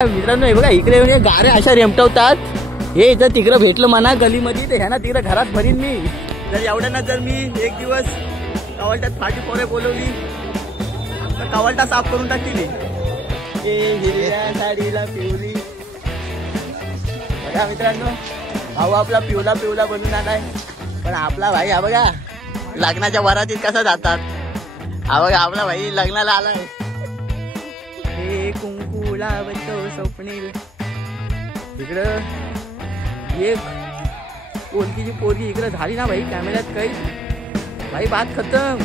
मित्रांनो हे बघा इकडे म्हणजे गाड्या अशा रेमटवतात. हे इथं तिकडं भेटलं म्हणा गलीमध्ये तर ह्या ना तिकडं घरात भरीन मी. तर एवढ्यांना जर मी एक दिवस कवालट्यात फाटी पोरे बोलवली तर कवालटा साफ करून टाकतील. हिरव्या साडीला पिवली. बघा मित्रांनो भाऊ आपला पिवला पिवला बनून आलाय. पण आपला भाई हा बघा लग्नाच्या वरातीत कसा जातात. हा बघा आपला भाई लग्नाला आलाय. हे कुंकुला बनतो स्वप्नील. इकडं एक पोलकीची पोरगी इकडं झाली ना भाई कॅमेऱ्यात काही भाई बात खतम.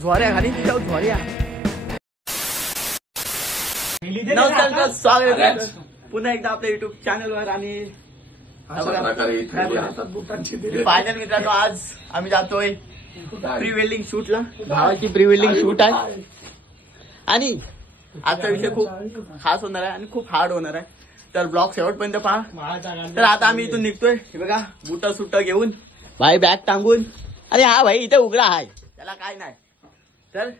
झोऱ्या घाली तिच्यावर झोऱ्या. नमस्कार स्वागत पुन्हा एकदा आपल्या युट्यूब चॅनलवर. आणि फायनल मित्रांनो आज आम्ही जातोय प्री वेडिंग शूटला. भावाची प्री वेडिंग शूट आहे आणि आजचा विषय खूप खास होणार आहे आणि खूप हार्ड होणार आहे. तर ब्लॉग शेवटपर्यंत पहा. तर आता आम्ही इथून निघतोय. हे बघा बुट सुट घेऊन भाई बॅग टांगून. अरे हा भाई इथे उघडा आहे त्याला काय नाही. तर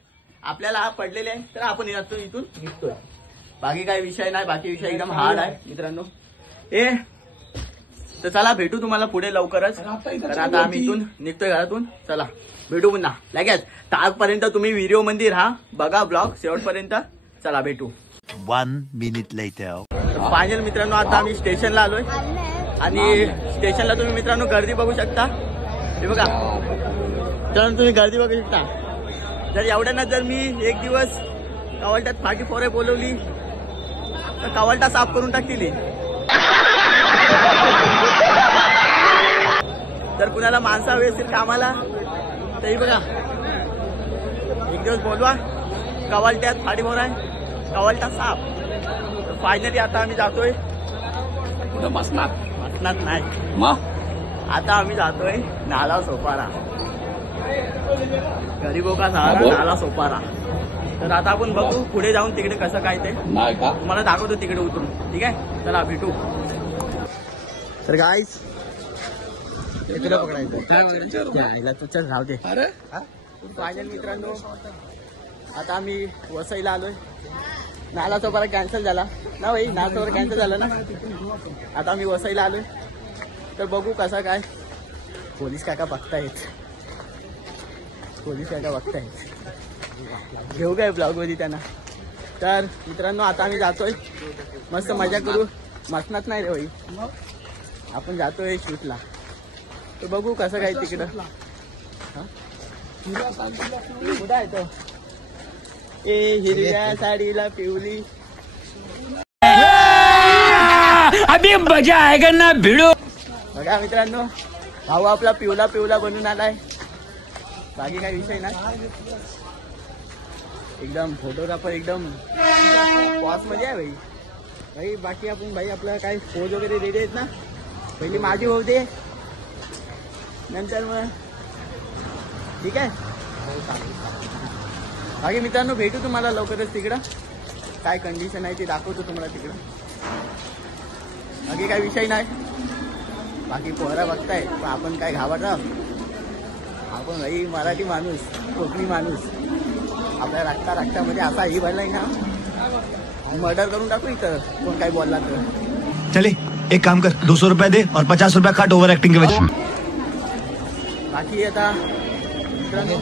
आपल्याला पडलेले आहे तर आपण इथून निघतोय. बाकी काही विषय नाही. बाकी विषय एकदम हार्ड आहे मित्रांनो. तर चला भेटू तुम्हाला पुढे लवकरच. तर आता आम्ही इथून निघतोय घरातून. चला भेटू पुन्हा लगेच. ताकपर्यंत तुम्ही व्हिडिओ मध्ये राहा बघा ब्लॉग शेवटपर्यंत. चला भेटू. 1 minute later. फायनल मित्रांनो आता आम्ही स्टेशनला आलोय आणि स्टेशनला तुम्ही मित्रांनो गर्दी बघू शकता. हे बघा तर तुम्ही गर्दी बघू शकता. जर एवढ्यांना जर मी एक दिवस कवालट्यात फाटी पोरे बोलवली तर कवालटा साफ करून टाकतील. जर कुणाला माणसं हवी असतील कामाला तरी बघा एक दिवस बोलवा. कवालट्यात फाटी पोर आहे कवालटा साफ. फायनली आता आम्ही जातोय मसनात नाही आता आम्ही जातोय नाला सोपारा. गरीबो का सहारा नाला सोपारा. तर आता आपण बघू पुढे जाऊन तिकडे कसं काय ते तुम्हाला दाखवतो तिकडे उतरून. ठीक आहे चला भेटू. तर गाईज तुला पकडायचं चल राहू दे. फायनल मित्रांनो आता आम्ही वसईला आलोय. नाला सोपारा कॅन्सल झाला ना भाई. नाला सोपारा कॅन्सल झाला ना. आता आम्ही वसईला आलोय. तर बघू कसं काय. पोलीस काका बघतायत. घेऊ काय ब्लॉग मध्ये त्यांना. तर मित्रांनो आता आम्ही जातोय मस्त मजा करू. मसनात नाही रे भाई आपण जातोय शूटला. तर बघू कसं काय तिकडं. कुठं आहे तो. हिरव्या साडीला पिवली. अभी मजा आएगा ना भिडो. बघा मित्रांनो भाऊ आपला पिवला पिवला बनून आलाय. बाकी काही विषय नाही. एकदम फोटोग्राफर एकदम पॉस मध्ये आहे भाई. बाकी आपण भाई आपलं काही पोज वगैरे रेडी आहेत ना. पहिली माझी होऊ दे नंतर मग ठीक आहे. बाकी मित्रांनो भेटू तुम्हाला लवकरच तिकडं. काय कंडिशन आहे ते दाखवतो तुम्हाला तिकडं. बाकी काही विषय नाही. बाकी पोहरा बघताय पण आपण काय घाबरतो. आपण भाई मराठी माणूस कोकणी माणूस. आपल्या रक्तामध्ये असा ही भरलाय ना मर्डर करून टाकू इथं कोण काय बोलला तर. चले एक काम कर 200 रुपये दे और 50 रुपये काट ओवर एक्टिंग के वजह. बाकी आता मित्रांनो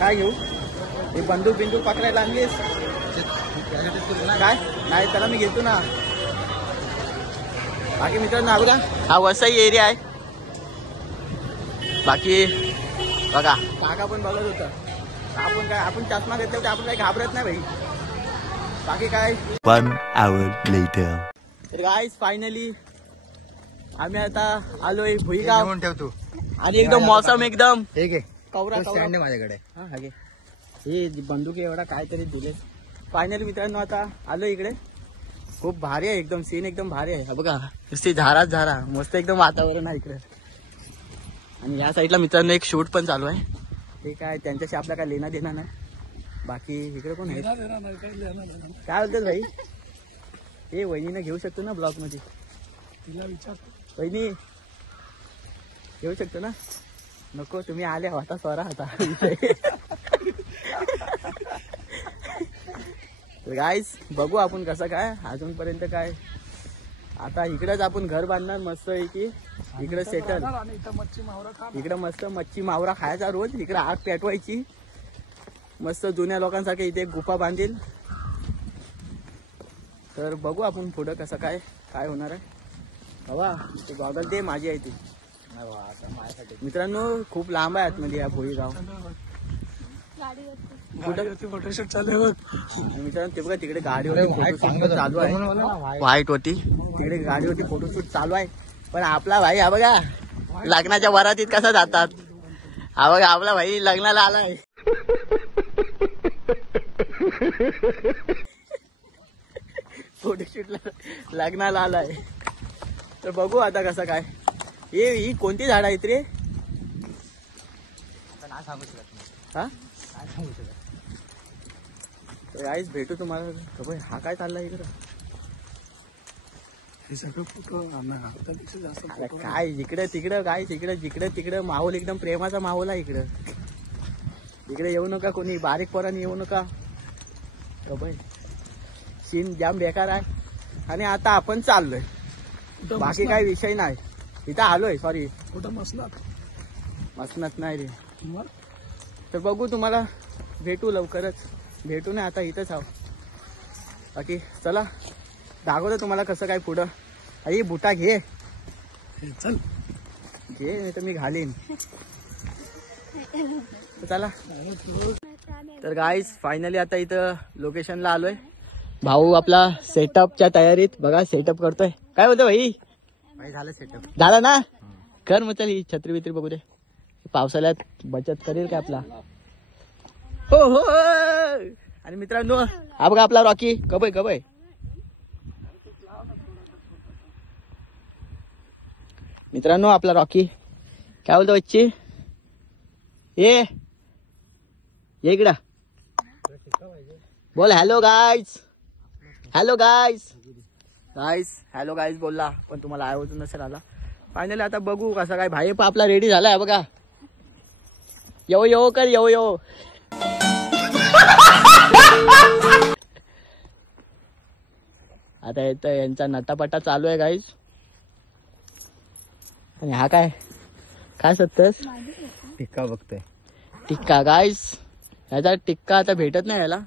काय घेऊ. हे बंदूक बिंदूक पकडायला आणलीस काय नाही त्याला मी घेतो ना. बाकी मित्रांनो बघा हा वसई एरिया आहे. बाकी बघा काका पण बघत होतं. आपण चष्मा घेतला होता आपण काही घाबरत नाही भाई. बाकी काय. 1 hour later. तर गाईज फायनली आम्ही आता आलोय भुईगाव. ठेवतो आणि एकदम मौसम एकदम कवरा माझ्याकडे. हे बंदूक एवढा काहीतरी दिले. फायनली मित्रांनो आता आलो इकडे. खूप भारी आहे एकदम सीन एकदम भारी आहे. बघा नुसती झारा मस्त एकदम वातावरण आहे इकडे. आणि या साईडला मित्रांनो एक शूट पण चालू आहे. ते काय त्यांच्याशी आपला काय लेणं देणं नाही. बाकी इकडे कोण आहे काय बोलतात भाई. हे वहिनीनं घेऊ शकतो ना ब्लॉग मध्ये. तिला विचार वहिनी घेऊ शकतो ना. नको तुम्ही आले होता स्वरा होता. गाईस बघू आपण कसं काय अजूनपर्यंत काय. आता इकडेच आपण घर बांधणार मस्त आहे की इकडे सेटल. इकडे मस्त मच्छी मावरा खायचा रोज. इकडे आग पेटवायची मस्त जुन्या लोकांसारखी. इथे गुफा बांधील. तर बघू आपण पुढं कसं काय काय होणार आहे. हवा ते गॉगल ते माझी आहे ती. मित्रांनो खूप लांब आहे आतमध्ये या भोईगाव. फोटोशूट चालू आहे बघ. मित्रांनो ते बघा तिकडे गाडीवरती फोटोशूट चालू आहे. व्हाईट होती तिकडे गाडीवरती फोटोशूट चालू आहे. पण आपला भाई हा बघा लग्नाच्या वरातीत कसा जातात. हा बघा आपला भाई लग्नाला आलाय. फोटोशूटला लग्नाला आलाय. तर बघू आता कसं काय. ही कोणती झाड आहेत रे. हा गाईस भेटू तुम्हाला. हा काय चाललाय इकडं. हे सगळं फोटो जास्त अरे काय इकडे तिकडं काय इकडे जिकडे तिकडं माहोल एकदम प्रेमाचा माहोल आहे इकडं. इकडे येऊ नका कोणी बारीक पोरांनी येऊ नका. बाई सीन जाम बेकार आहे. आणि आता आपण चाललोय बाकी काही विषय नाही. इथं आलोय सॉरी कुठं मसनात नाही रे. तर बघू तुम्हाला भेटू लवकरच. भेटू नाही आता इथंच आहो. बाकी चला दाखवतो तुम्हाला कसं काय पुढं. आई बुटा घे चल घे नाही तर मी घालीन. चला तर गाईज फायनली आता इथं लोकेशनला आलोय. भाऊ आपला सेटअपच्या तयारीत बघा सेटअप करतोय. काय बोलतो भाई. झालं सेटअप झालं ना. कर मग चल ही छत्री बित्री बघू दे. पावसाळ्यात बचत करेल काय आपला. हो हो. आणि मित्रांनो हा बघा आपला रॉकी. कबय कबय मित्रांनो आपला रॉकी. काय बोलतो बच्ची. ये इकडं बोल hello guys. Hello guys. Guys hello guys बोलला पण तुम्हाला आवाज नसेल आला. फायनली आता बघू कसं काय. भाई आपला रेडी झालाय बघा. येऊ येऊ कर येऊ येऊ. आता येतं यांचा नटापटा चालू आहे गाईज. आणि हा काय काय सत्तस टिक्का बघतोय. टिक्का गाईज. ह्याचा टिक्का आता भेटत नाही याला.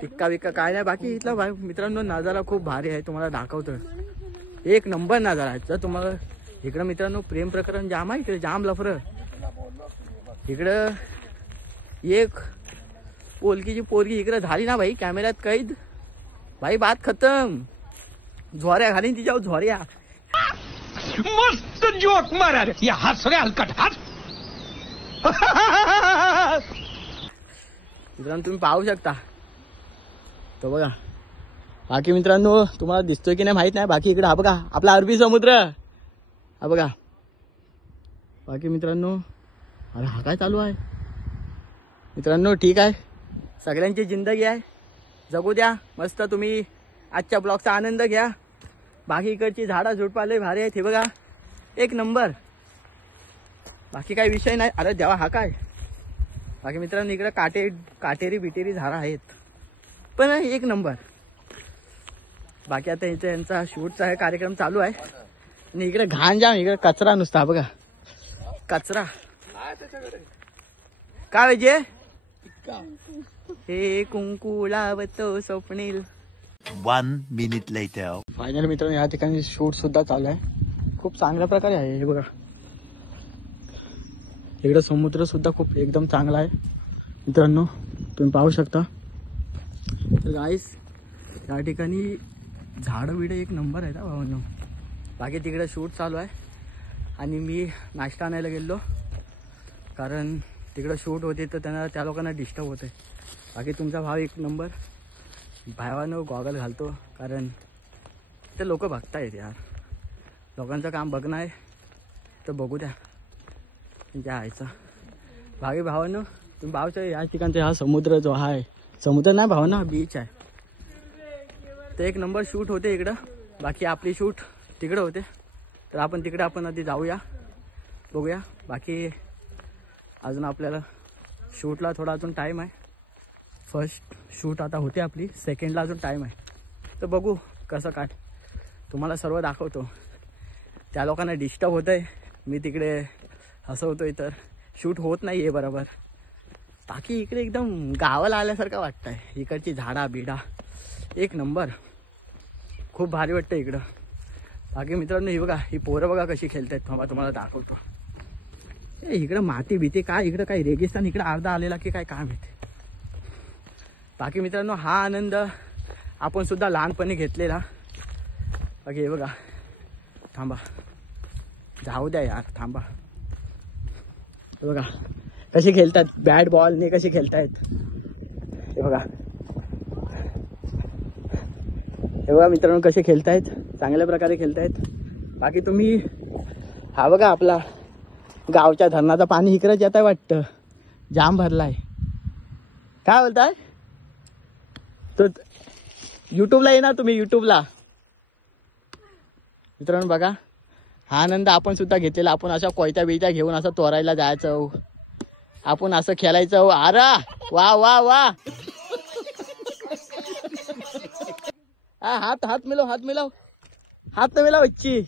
टिक्का बिक्का काय नाही. बाकी इथला भाई मित्रांनो नजारा खूप भारी आहे. तुम्हाला दाखवतोय एक नंबर नजारा आहे. जर तुम्हाला इकडं मित्रांनो प्रेम प्रकरण जाम आहे. इकडे जाम लफर. इकडं एक पोलकीची पोरगी इकडे झाली ना भाई कॅमेऱ्यात कैद. भाई बात खतम. झोऱ्या घालीन तिच्यावर झोऱ्या. मस्त जोक मारा रे. या हस रे हलकट हस. मित्रांनो तुम्ही पाहू शकता तो बघा. बाकी मित्रांनो तुम्हाला दिसतोय की नाही माहित नाही. बाकी इकडे हा बघा आपला अरबी समुद्र. हा बघा. बाकी मित्रांनो अरे हा काय चालू आहे. मित्रांनो ठीक आहे सगळ्यांची जिंदगी आहे जगू द्या मस्त. तुम्ही आजच्या ब्लॉगचा आनंद घ्या. बाकी इकडची झाडा झुडपाले भारी आहेत. हे बघा एक नंबर. बाकी काही विषय नाही. अरे देवा हा काय. बाकी मित्रांनो इकडे काटेरी बिटेरी झाडं आहेत पण एक नंबर. बाकी आता इथे यांचा शूटचा कार्यक्रम चालू आहे. आणि इकडे घाण जाम. इकडे कचरा नुसता बघा कचरा. काय पाहिजे हे कुंकू लावतो स्वप्नील. 1 minute later. फायनल मित्रांनो या ठिकाणी शूट सुद्धा चालू आहे. खूप चांगल्या प्रकारे आहे. हे बघा इकडे समुद्र सुद्धा खूप एकदम चांगला आहे मित्रांनो तुम्ही पाहू शकता. तर गाईस या ठिकाणी झाडं बिडं एक नंबर आहे ना भावांनो. बाकी तिकडे शूट चालू आहे. आणि मी नाश्ता आणायला गेलो कारण तिकडं शूट होते तर त्यांना त्या लोकांना डिस्टर्ब होते. बाकी तुमचा भाव एक नंबर. भावानं गॉगल घालतो कारण ते लोक बघतायत यार. लोकांचं काम बघणं आहे तर बघू द्या जायचं. भावी भावानं तुम्ही भावच्या या ठिकाणचा हा समुद्र जो आहे समुद्र नाही भावना बीच आहे. ते एक नंबर शूट होते इकडं. बाकी आपली शूट तिकडं होते तर आपण तिकडे आपण आधी जाऊया बघूया. बाकी अजून आपल्याला शूटला थोडा अजून टाईम आहे. फर्स्ट शूट आता होते आपली, सेकंडला अजून टाईम आहे. तर बघू कसं काय तुम्हाला सर्व दाखवतो. त्या लोकांना डिस्टर्ब होतं आहे, मी तिकडे हसवतो आहे तर शूट होत नाही आहे बरोबर. बाकी इकडे एकदम गावाला आल्यासारखं वाटतं आहे. इकडची झाडा बिडा एक नंबर, खूप भारी वाटतं इकडं. बाकी मित्रांनो ही बघा, ही पोरं बघा कशी खेळत आहेत. थांबा तुम्हाला दाखवतो. इकडं माती भीती काय, इकडं काय रेगिस्तान इकडं अर्धा आलेला की काय काम येते. बाकी मित्रांनो हा आनंद आपण सुद्धा लहानपणी घेतलेला. बाकी हे बघा, थांबा जाऊ द्या यार, थांबा. हे बघा कशी खेळतात, बॅट बॉलने कशी खेळतायत. हे बघा, हे बघा मित्रांनो कसे खेळतायत, चांगल्या प्रकारे खेळतायत. बाकी तुम्ही हा बघा आपला गावच्या धरणाचं पाणी इकडंच येत आहे वाटतं, जाम भरलाय. काय बोलताय तो, युट्यूबला ये ना तुम्ही, युट्यूबला. मित्रांनो बघा हा आनंद आपण सुद्धा घेतलेला. आपण अशा कोयत्या बियत्या घेऊन असं तोरायला जायचं, आपण असं खेळायचं. अरे वा वा वा, हात हात मिलाव, हात मिलाव, हात तर मिलाव बच्ची,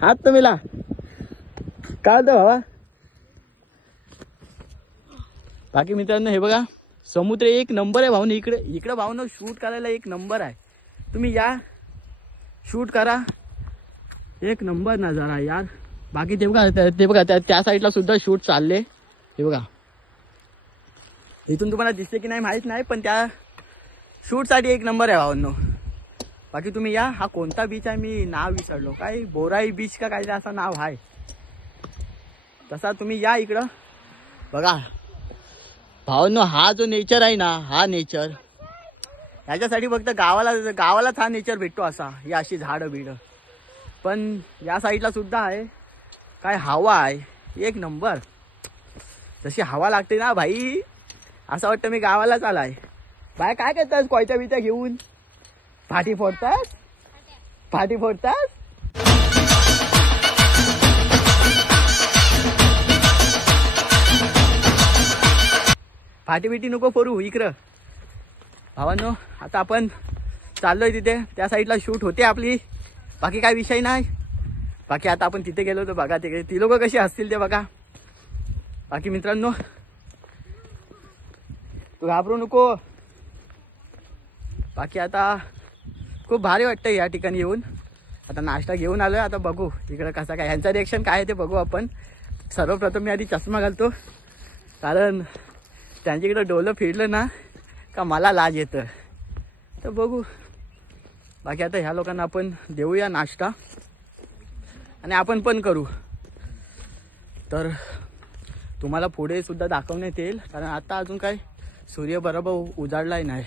हात तर मिला. काय होतं भावा. बाकी मित्रांनो हे बघा समुद्र एक नंबर आहे भाऊन. इकडे इकडे भाऊन शूट करायला एक नंबर आहे. तुम्ही या शूट करा, एक नंबर नजारा यार. बाकी ते बघा त्या साईडला सुद्धा शूट चालले. हे बघा इथून तुम्हाला दिसते की नाही माहित नाही, पण त्या शूटसाठी एक नंबर आहे भावांनो. बाकी तुम्ही या. हा कोणता बीच आहे मी नाव विसरलो, काय बोराई बीच का काय असं नाव आहे. तसा तुम्ही या इकडं बघा भावांनो. हा जो नेचर आहे ना, हा नेचर ह्याच्यासाठी फक्त गावालाच हा नेचर भेटतो असा. ही अशी झाडं बिडं, पण या साईडला सुद्धा आहे. काय हवा आहे एक नंबर, जशी हवा लागते ना भाई, असं वाटतं मी गावालाच आलाय. बाय काय करतात कोयत्या बित्या घेऊन, फाटी फोडतात, फाटी फोडतात. फाटी बिटी नको फोडू इकडं भावांनो. आता आपण चाललोय तिथे, त्या साईडला शूट होते आपली. बाकी काय विषय नाही. बाकी आता आपण तिथे गेलो तर बघा तिकडे ती लोक कशी असतील ते बघा. बाकी मित्रांनो तू घाबरू नको. बाकी आता खूप भारी वाटतं या ठिकाणी येऊन. आता नाश्ता घेऊन आलोय, आता बघू इकडं कसा काय ह्यांचा रिएक्शन काय आहे ते बघू आपण. सर्वप्रथम मी आधी चष्मा घालतो, कारण त्यांच्याकडे डोलं फिरलं ना का मला लाज येतं. तर बघू. बाकी आता ह्या लोकांना आपण देऊया नाश्ता आणि आपण पण करू. तर तुम्हाला पुढे सुद्धा दाखवण्यात येईल, कारण आता अजून काय सूर्य बरोबर उजाडलाय नाही.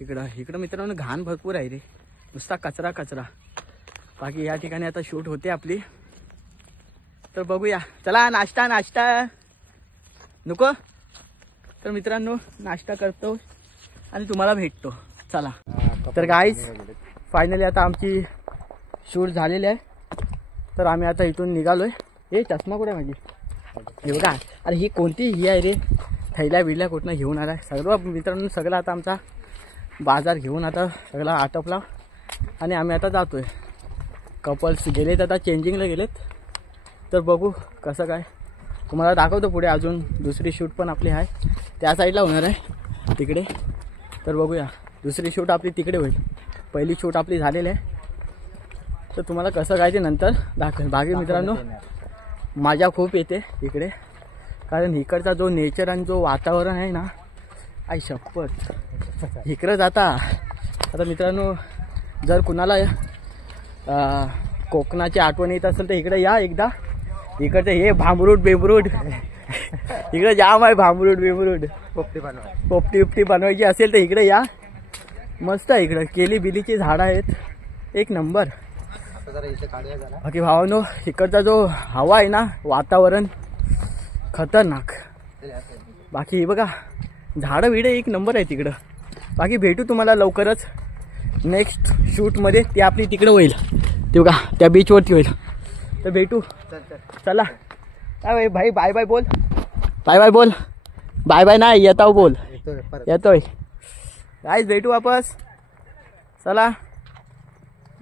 इकडं मित्रांनो घाण भरपूर आहे रे, नुसता कचरा कचरा. बाकी या ठिकाणी आता शूट होते आपली. तर बघूया, चला नाश्ता नाश्ता नको. तर मित्रांनो नाश्ता करतो आणि तुम्हाला भेटतो, चला. तर गाईज फायनली आता आमची शूट झालेली आहे. तर आम्ही आता इथून निघालोय. हे चष्मा कुठे माझी, हे बघा. अरे ही कोणती ही आहे रे, थैल्या बिडल्या कुठनं घेऊन आलाय. सर्व मित्रांनो सगळं आता आमचा बाजार घेऊन आता सगळं आटपला आणि आम्ही आता जातोय. कपल्स गेलेत आता, चेंजिंगला गेलेत. तर बघू कसं काय तुम्हाला दाखवतो पुढे. अजून दुसरी शूट पण आपली आहे, त्या साईडला होणार आहे तिकडे. तर बघूया, दुसरी शूट आपली तिकडे होईल. पहिली शूट आपली झालेली आहे. तर तुम्हाला कसं काय ते नंतर दाखवेल. बाकी मित्रांनो मजा खूप येते इकडे, कारण इकडचा जो नेचर आणि जो वातावरण आहे ना, आई शपथ इकडं जाता. आता मित्रांनो जर कुणाला कोकणाची आठवण येत असेल तर इकडे या एकदा. इकडचं हे भांबरूट बेमरूट इकडे जाम आहे, भांबरूट बेमरूट. पोपटी उपटी बनवायची असेल तर इकडे या, मस्त आहे. इकडं केली बिलीची झाडं आहेत एक नंबर. बाकी भावानो इकडचा जो हवा आहे ना, वातावरण खतरनाक. बाकी हे बघा झाडं बिडं एक नंबर आहे तिकडं. बाकी भेटू तुम्हाला लवकरच नेक्स्ट शूटमध्ये. ती आपली तिकडं होईल, ते बघा त्या बीचवरती होईल. तर भेटू, चला. काय भाई बाय बाय बोल, बाय बाय बोल. बाय बाय नाही येताव बोल. येतोय गाईज, भेटू वापस. चला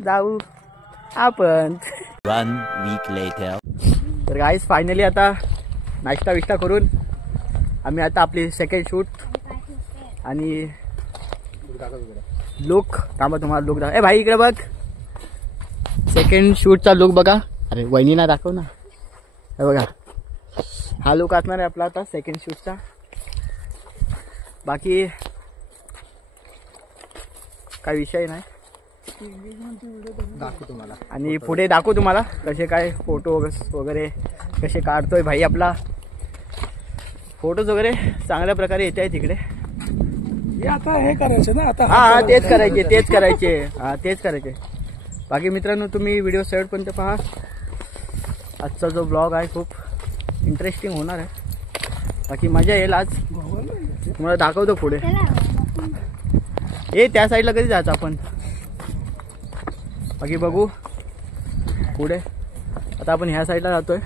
जाऊ आपण. तर गाईज फायनली आता नाश्ता विष्टा करून आम्ही आता आपली सेकंड शूट आणि लुक थांबा तुम्हाला लुक दाखव. ए भाई इकडे बघ, सेकंड शूटचा लुक बघा. अरे वहिनीला दाखव ना. हे बघा, हा लुक असणार आहे आपला आता सेकंड शूटचा. बाकी काय विषय नाही. दाखवू तुम्हाला आणि पुढे दाखवू तुम्हाला कसे काय फोटो वगैरे कसे काढतोय भाई. आपला फोटोज वगैरे चांगल्या प्रकारे येत आहे तिकडे. हे आता हे करायचं ना आता. हा तेच करायचे. बाकी मित्रांनो तुम्ही व्हिडिओ शेवटपर्यंत पहा. आजचा जो ब्लॉग आहे खूप इंटरेस्टिंग होणार आहे. बाकी मजा येईल आज. तुम्हाला दाखवतो पुढे. हे त्या साईडला कधी जायचं आपण. बाकी बघू पुढे. आता आपण ह्या साईडला जातोय.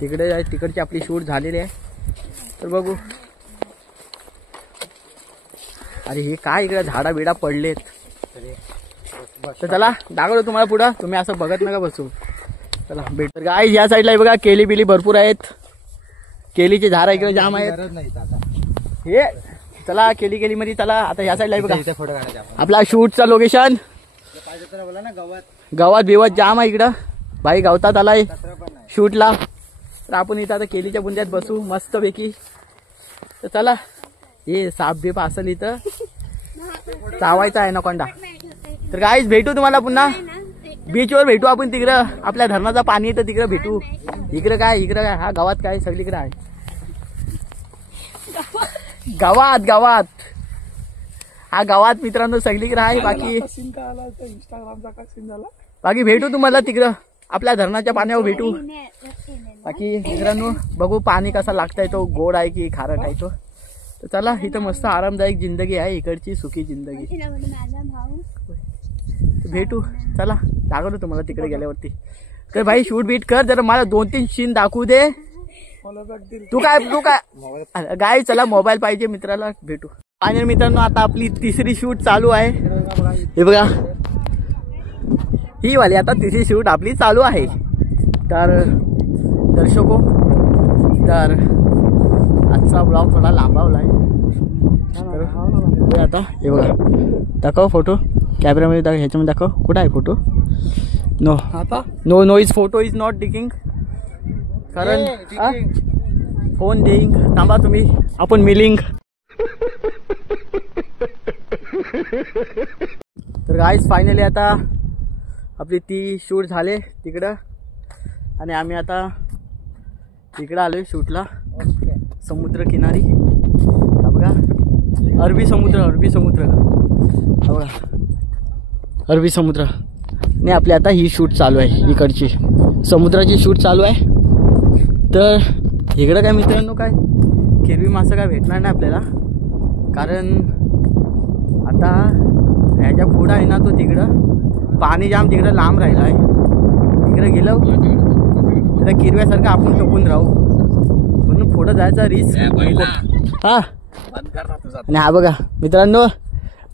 तिकडची आपली शूट झालेली आहे. तर बघू. अरे हे काय इकडे झाडा बिडा पडलेत. तर चला दाखवतो तुम्हाला पुढं. तुम्ही असं बघत नका बसू. चला भेट. गाईज या साईडला बघा केली बिली भरपूर आहेत. केलीचे झाडं इकडे जाम आहेत. हे चला केली मध्ये चला. आता ह्या साईडला बघा आपला शूटचा लोकेशन. गावात बिवात जाम आहे इकडं भाई. गावतात आलाय शूटला. तर आपण इथं आता केलीच्या बुंद्यात बसू मस्त पैकी. तर चला. हे साप बीप असेल इथं. चावायचा आहे नकोंडा. तर गाईज भेटू तुम्हाला पुन्हा बीचवर भेटू आपण. तिकडं आपल्या धरणाचा पाणी येतं तिकडं भेटू. इकडं काय हा गावात काय सगळीकडे आहे. गावात हा गावात मित्रांनो सगळीकडे आहे. बाकी सीन का आला इंस्टाग्रामचा काय सीन झाला. बाकी भेटू तुम्हाला तिकडं आपल्या धरणाच्या पाण्यावर भेटू. बाकी मित्रांनो बघू पाणी कसा लागताय. तो गोड आहे की खारट आहे तो. तर चला इथं मस्त आरामदायक जिंदगी आहे इकडची सुखी जिंदगी. भेटू चला दाखवतो तुम्हाला तिकडे गेल्यावरती. तर भाई शूट बीट कर जरा. मला 2-3 सीन दाखवू दे. तू काय गाय चला मोबाईल पाहिजे मित्राला. भेटू फायनल मित्रांनो. आता आपली तिसरी शूट चालू आहे. हे बघा ही वाली आता तिसरी शूट आपली चालू आहे. तर दर्शको तर आजचा ब्लॉग थोडा लांबावला आहे. तर आता हे बघा दाखव फोटो कॅमेरामध्ये दाखव. ह्याच्यामध्ये दाखव कुठं आहे photo. No is photo is not taking. कारण फोन देईंग. थांबा तुम्ही आपण मिलिंग. तर गाईज फायनली आता आपली ती शूट झाले तिकडं. आणि आम्ही आता तिकडं आलोय शूटला समुद्र किनारी. बघा अरबी समुद्र बघा अरबी समुद्र. आणि आपली आता ही शूट चालू आहे. इकडची समुद्राची शूट चालू आहे. तर इकडं काय मित्रांनो काय हिरवी मासं काय भेटणार नाही आपल्याला. कारण आता ह्याच्या पुढं आहे ना तो तिकडं पाणी जाम तिकडं लांब राहिला आहे. तिकडं गेलो तर किरव्यासारखं आपण टोकून राहू. म्हणून पुढं जायचा रिस्क. हा आणि हा बघा मित्रांनो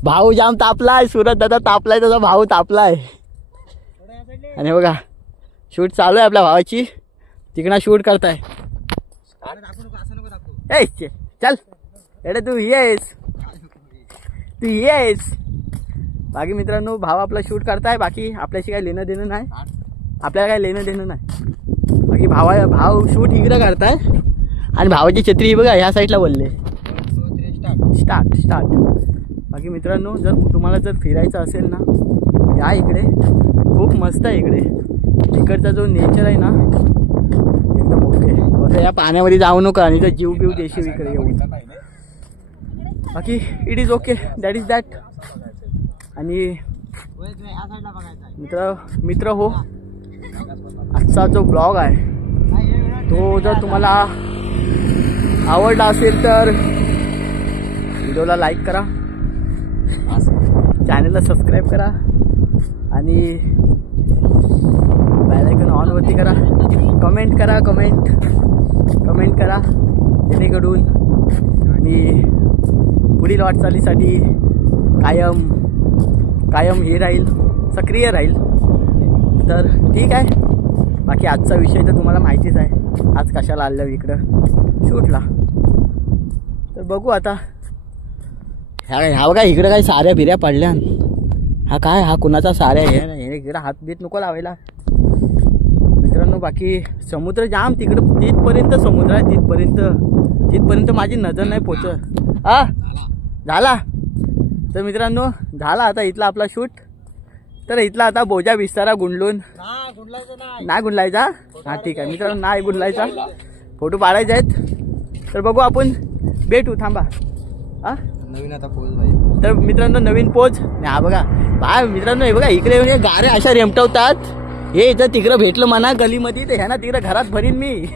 भाऊ जाम तापलाय. सुरत दादा तापलाय. त्याचा भाऊ तापलाय. आणि बघा शूट चालू आहे आपल्या भावाची. तिकडं शूट करताय. चल एवढे तू येस. बाकी मित्रांनो भाव आपला शूट करताय. बाकी आपल्याशी काही लेणं देणं नाही. आपल्याला काही लेणं देणं नाही. बाकी भाव शूट इकडं करताय. आणि भावाची छत्री ही बघा ह्या साईडला बोलले. स्टार्ट. बाकी मित्रांनो तुम्हाला जर फिरायचं असेल ना या इकडे. खूप मस्त आहे इकडे. इकडचा जो नेचर आहे ना एकदम ओके. या पाण्यामध्ये जाऊ नका आणि तर जीव बिव देशील इकडे येऊन. बाकी it is okay. That is that. आणि मित्र हो आजचा जो ब्लॉग आहे तो जर तुम्हाला आवडला असेल तर व्हिडिओला लाईक करा. चॅनलला सबस्क्राईब करा. आणि बेल आयकॉन ऑन वरती करा. कमेंट करा जेणेकरून मी पुढील वाटचालीसाठी कायम हे राहील, सक्रिय राहील. तर ठीक आहे. बाकी आजचा विषय तर तुम्हाला माहितीच आहे, आज कशाला आलं इकडं शूटला. तर बघू आता. ह्या बघा इकडं काही साऱ्या बिऱ्या पडल्या. हा काय, हा कुणाचा साऱ्या हे इकडं हात बीत नको लावायला मित्रांनो. बाकी समुद्र जाम तिकडं, तिथपर्यंत समुद्र आहे, तिथपर्यंत माझी नजर नाही पोचत. झाला. तर मित्रांनो झाला आता इथला आपला शूट. तर इथला आता बोजा बिस्तारा गुंडलून नाही गुंडलायचा. हा ठीक आहे मित्रांनो, नाही गुंडलायचा, फोटो पाडायचे आहेत. तर बघू आपण, भेटू. थांबा. नवीन आता पोज भाई. तर मित्रांनो नवीन पोज. हा बघा मित्रांनो, हे बघा इकडे म्हणजे गाड्या अशा रेमटवतात. हे इथं तिकडं भेटलं म्हणा गलीमध्ये, तर ह्या ना तिकडं घरात भरीन मी.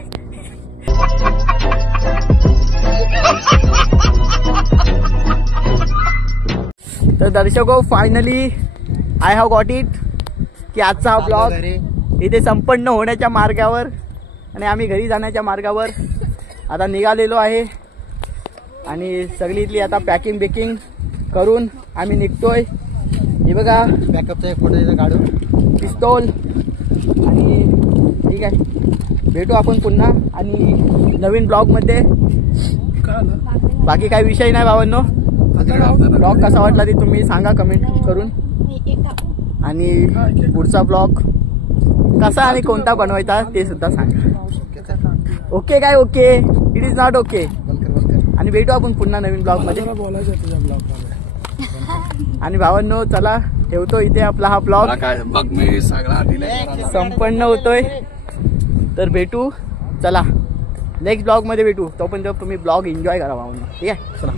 तर दर्शको, finally I have got it की आजचा हा ब्लॉग इथे संपन्न होण्याच्या मार्गावर आणि आम्ही घरी जाण्याच्या मार्गावर आता निघालेलो आहे. आणि सगळी इथली आता पॅकिंग करून आम्ही निघतोय. हे बघा बॅकअपचा एक फोटो तिथं काढू, पिस्तोल. आणि ठीक आहे, भेटू आपण पुन्हा आणि नवीन ब्लॉगमध्ये. बाकी काही विषय नाही भावांनो. ब्लॉग कसा वाटला ते तुम्ही सांगा कमेंट करून. आणि पुढचा ब्लॉग कसा आणि कोणता बनवायचा ते सुद्धा सांगा. ओके काय okay, it is not okay. आणि भेटू आपण पुन्हा नवीन ब्लॉग मध्ये. बोलायचं तुझ्या ब्लॉग मध्ये. आणि भावांनो चला ठेवतो इथे आपला हा ब्लॉग बघ मी सगळा संपन्न होतोय. तर भेटू चला नेक्स्ट ब्लॉग मध्ये भेटू. तोपर्यंत तुम्ही ब्लॉग एन्जॉय करा भावांनो. ठीक आहे चला.